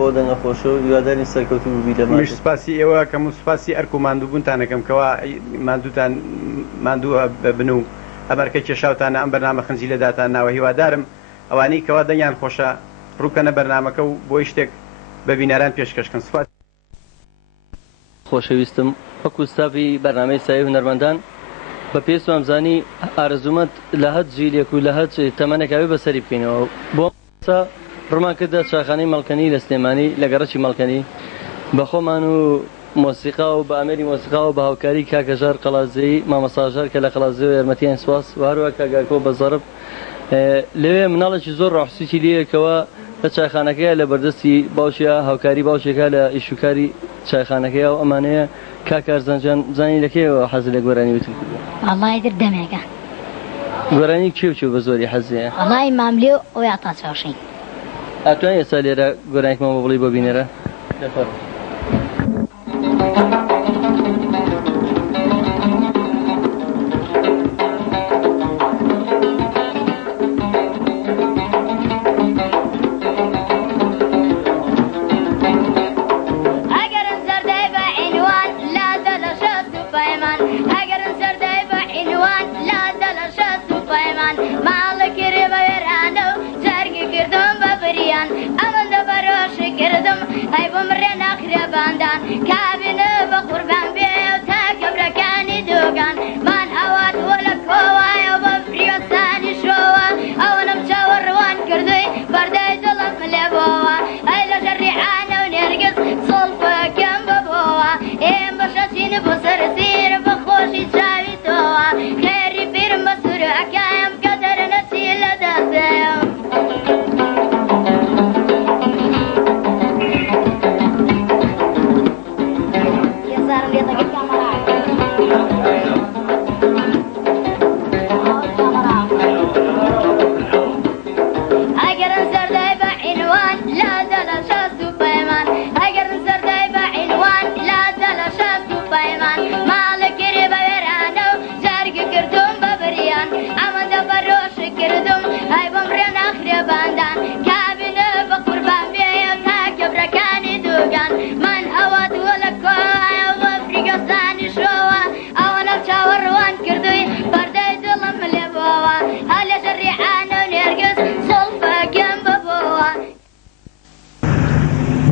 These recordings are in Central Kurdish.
بۆ دەنگە خۆشە و هیواداری سەرکەوتوو ببی لە مش سپاسی ئێوە کەم و سپاسی ئەرک و ماندووبوونتانەکەم کەوا ماندووتان ماندووە بن و ئەمەرکە کێشاوتانە ئەم بەرنامە خەنجی لەداتان ناوە هیوادارم ئەوانەی کەوا دەنگیان خۆشە ڕووکەنە بەرنامەکە و بۆی شتێک بە بینەران پێشکەشکەن. سوپاس. خۆشەویستم وەکو ستافی بەرنامەی سایە هونەرمەندان بە پێست و ئەمزانی ئارەزومەت لە هەت جیلێک و لە هەت تەمەنێکاوی بەسەری بکەینەوە بۆ ڕمان کردە چاخانەی مەڵکەنی لە سلێمانی لە گەڕەکی مەڵکەنی بە خۆمان و مۆسیقا و بە ئەمێری مۆسیقا و بە هاوکاری کاکەژار قەڵازەیی مامەساژار کە لە قەڵازەوە یارمەتیان سواس و هەروە کاگاکۆ بە زەرب لەوێ مناڵێکی زۆر ڕاحسوسی لەیەکەوە لە چایخانەکەیە لە بەردەستی باوشە هاوکاری باوشێکە لە ئیشوکاری چایخانەکەی و ئەمانەیە کاکار زەنجان زانی لەکەیەوە حەزی لە گۆرانی وتر وەڵای دەمێکە گۆرانی کێ بچوو بە زۆری حەزیە وەڵای ماملێ و ئەو یا تا چاوشین ئەتوان ئێستا لێرە گۆرانێکمان بۆ بڵی بۆ بینێرە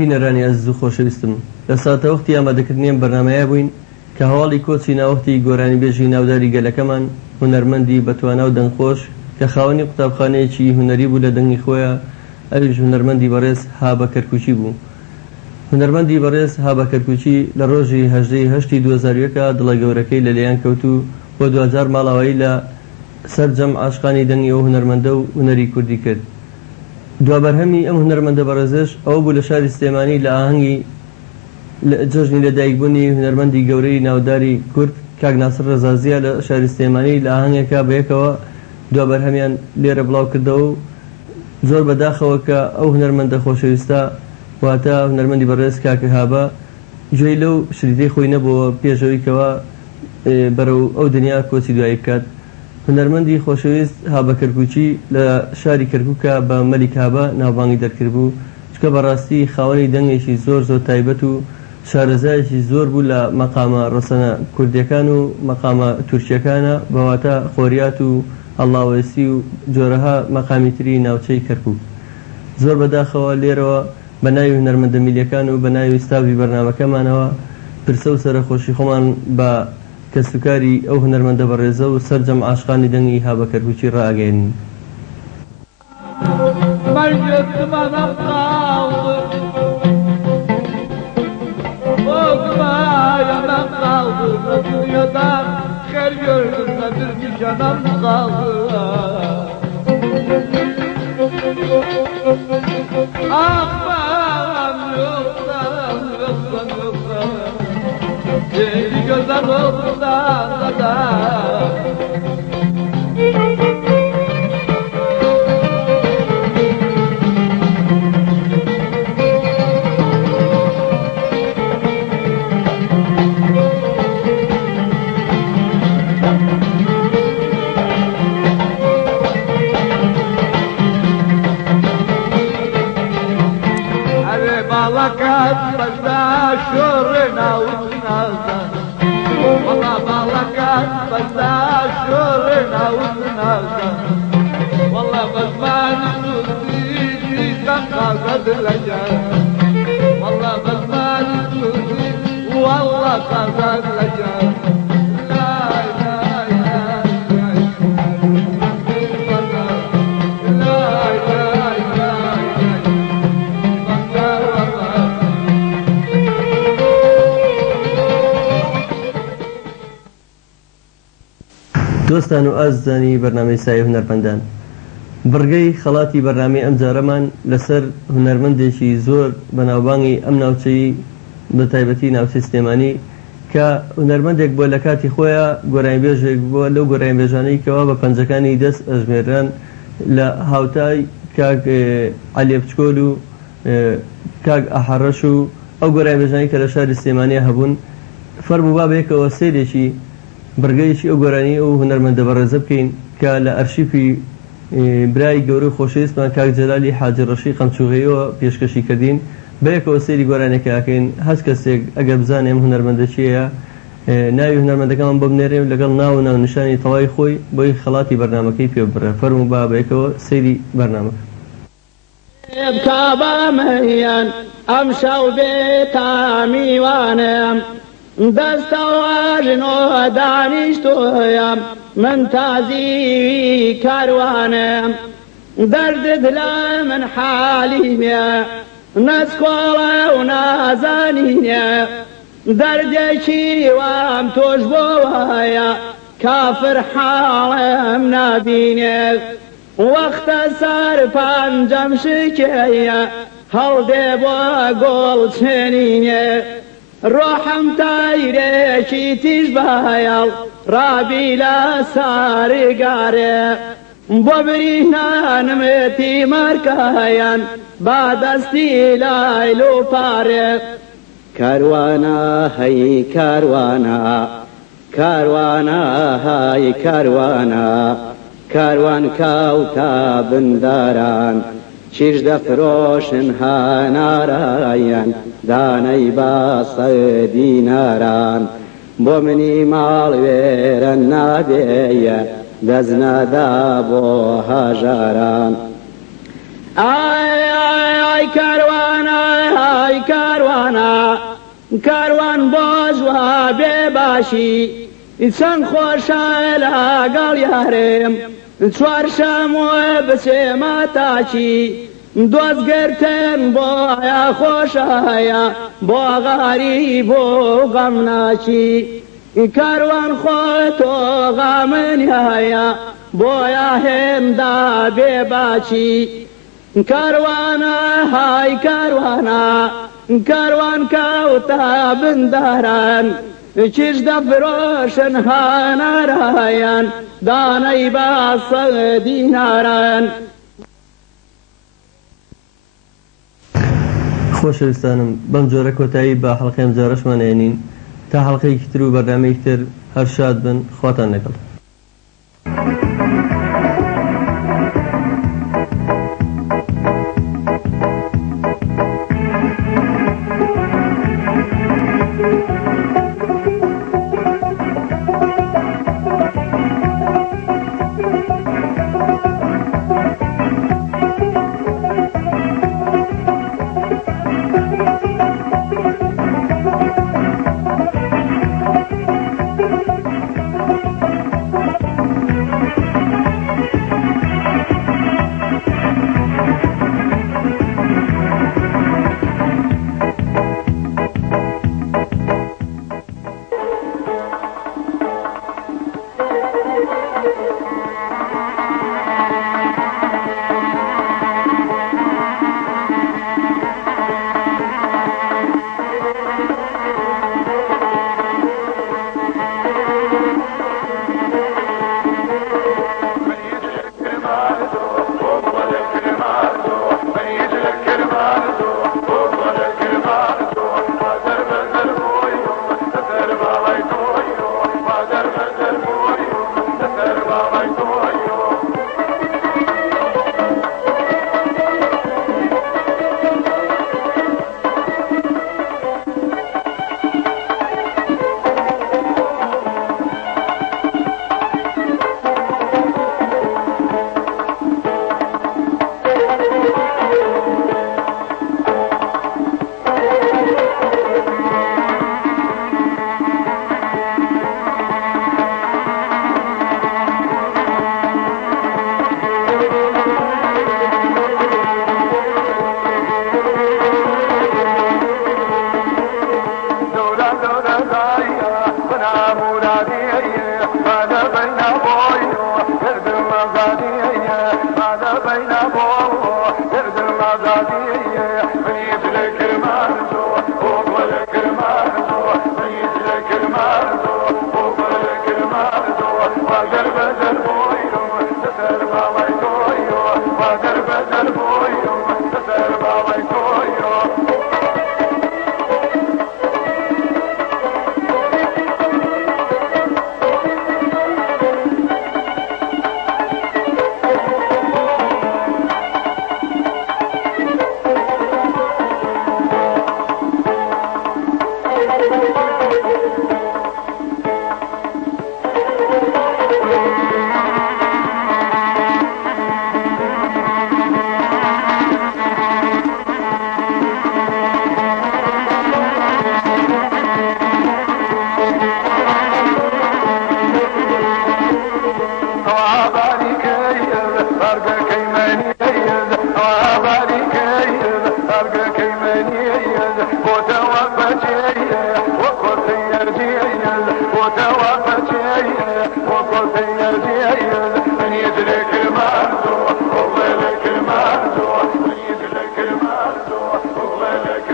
بینەرانی ئەزیز و خۆشەویستم لە ساتەوەختی ئامادەکردنیان بەرنامەیە بووین کە هەواڵی کۆچی ناوەختی گۆرانی بێژی ناوداری گەلەکەمان هونەرمەندی بەتوانا و دەنگخۆش کە خاوەنی قوتابخانەیەکی هونەری بوو لە دەنگی خۆیە ئەویش هونەرمەندی بەڕێز هابە کەرکوچی بوو. هونەرمەندی بەڕێز هابە کەرکوچی لە ڕۆژی 18 2001 دڵە گەورەکەی لەلایەن کەوت و بۆ 2000 ماڵاوایی لە سەر جەم عاشقانی دەنگی ئەو هونەرمەندە و هونەری کوردی کرد. دوابەرهەمی ئەم هونەرمەندە بەڕێزش ئەو بوو لە شاری سلێمانی لە ئاهەنگی جەژنی لەدایکبوونی هونەرمەندی گەورەی ناوداری کورد کاک ناسر ڕەزازیە لە شاری سلێمانی لە ئاهەنگێکا بەیەکەوە دوابەرهەمیان لێرە بڵاو کردەوە و زۆر بەداخەوە کە ئەو هونەرمەندە خۆشەویستە واتە هونەرمەندی بەڕێز کاکە هابە گوێی لەو شریدەی خۆی نەبووە پێشەوەیکەوە بەرەو ئەو دنیا کۆچی دوایی بکات. هونەرمەندی خۆشەویست هابە کەرکوچی لە شاری کەرکووکە بە مەلیک هابە ناوبانگی دەرکرد بوو چکە بەڕاستی خاوەنی دەنگێکی زۆر تایبەت و شارەزایەکی زۆر بوو لە مەقامە ڕەسەنە کوردیەکان و مەقامە تورکیەکانە بەواتە خۆریات و هەڵاوێسی و جۆرەها مەقامی تری ناوچەی کەرکووک. زۆر بەداخەوە لێرەوە بە ناوی هونەرمەندە میلیەکان و بە ناوی ستافی بەرنامەکەمانەوە پرسە و سەرخۆشی خۆمان بە کەسوکاری ئەو هونەرمەندە بەڕێزە و سەرجەم عاشقانی دەنگی هابە کەرکوچی ڕائگەێنین. باڵەکەت بەشدا شۆڕێ ناوتنازە وەڵا باڵەکەت بەشدا شۆڕێ ناوتنازە وەڵا بەزمانی سوودی قەقازەت لەجە وەڵا بەزمانی سوودی وەڵا قەزەت لەجە دۆستان و ئازانی بەرنامەی سایە هونەرمەندان بڕگەی خەڵاتی بەرنامەی ئەم جارەمان لەسەر هونەرمەندێکی زۆر بەناوبانگی ئەم ناوچەی بە تایبەتی ناوچەی سلێمانی کە هونەرمەندێک بۆ لە کاتی خۆیان گۆرانیبێژێک بووە لەو گۆرانیبێژانەی کەوا بە پەنجەکانی دەست ئەژمێران لە هاوتای کاک عەلی بچکۆل و کاک ئەحەرەش و ئەو گۆرانیبێژانی کە لە شاری سلێمانیە هەبوون فەرموو با بەیەکەوە سەیرێکی بڕگەیەکی ئەو گۆرانی ئەو هونەرمەندە بەڕێزە بکەین کە لە ئەرشیفی برای گەورەی خۆشەویستمان کاک جەلالی حاجی ڕەشی قەمچوغەیەوە پێشکەشی کردین بەیەکەوە سەیری گۆرانێکە ئاکەین هەست کەسێک ئەگەر بزانێ ئەم هونەرمەندە چییە ناوی هونەرمەندەکەمان بۆ بنێرێ لەگەڵ ناو و ناونیشانی تەواوی خۆی بۆی خەڵاتی بەرنامەکەی پێ ببڕێ فەرموو با بەیەکەوە سەیری بەرنامەکە کابەمەیان ئەم شەو بێتە میوانم دەستەواژنۆ دانیشتۆیم من تازی کاروانم دەردت لە من حالیمێ نەسکۆڵە و نازانینێ دەردێکی وام تۆش بۆ وایە کافر حاڵم نابینێ وەختە سەر پەنجەم شکەیە هەڵدێ بۆ گۆڵ چێنینێ ڕۆحم تایرێکی تیژ بەهەیەڵ ڕابی لە سارگارێ بۆ برینانمێتی مارکەیان با دەستی لایل و پارێ کاروانە هەی کاروانە کاروانە هەی کاروانە کاروان کەوتە بنداران چیش دەفرۆشن هەنارایان دانەی باسە دیناران بۆ منی ماڵ وێرە نابێیە دەزنەدا بۆ هەژاران ئای کاروانە ئای کاروانە کاروان بۆ جووا بێ باشی چەند خۆشە لەگەڵ یارێم چوارشەم بچێمە تاچی دۆزگرتن بۆ یا خۆشایە بۆ غاری بۆ غەم ناچی کاروان خۆ تۆ غەمنی هەیە بۆیە هێندا بێ باچی کاروانە های کاروانە کاروان کەوتە بنداران چیش دەفرۆشن هەنارایان دانەی باسە دیناران خۆشەویستانم بەم جۆرە کۆتایی بە حەڵقەی جارەشمان هێنین تا حەڵقەیەکی تر و بەرنامەیەکی تر هەر شاد بن خواتان لەگەڵ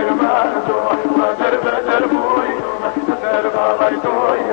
المال وقدر بدر بوي وقدر بالي توي